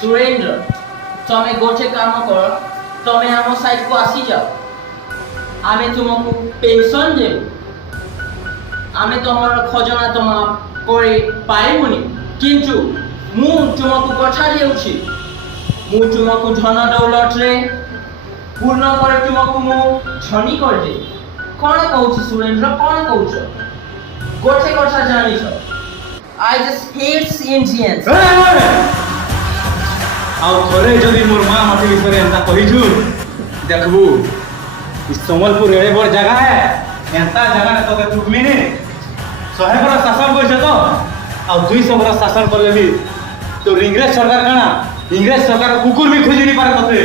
सुरेंद्र तमे गोटे काम कर तमे आम साइड को आसी जाओ आमे तुमको पेंशन देबु आमे तमर खजना तमा करे पाइबुनी किंतु मु तुमको कथा देउछि मु तुमको धन दौलत रे पूर्ण कर तुमको मु धनी कर दे कोन कहउछि सुरेंद्र कोन कहउछ गोटे कथा जानिछ आई जस्ट हेट्स इंडियंस ଆଉ ଥରେ ଯଦି ମୋର ମା ମାଟି ବିଷୟରେ ଏନ୍ତା କହିଛୁ ଦେଖବୁ ଇ ସମ୍ବଲପୁର ଏଡ଼େ ବଡ଼ ଜାଗା ହେ ଏନ୍ତା ଜାଗାରେ ତତେ ଠୁକମିନି 100 ବରଷ ଶାସନ କରିଛ ତ ଆଉ 200 ବରଷ ଶାସନ କଲେ ବି ତୋ ଇଂରେଜ ସରକାର କାଣା ଇଂରେଜ ସରକାର କୁକୁର ବି ଖୋଜି ନି ପାରେ ତତେ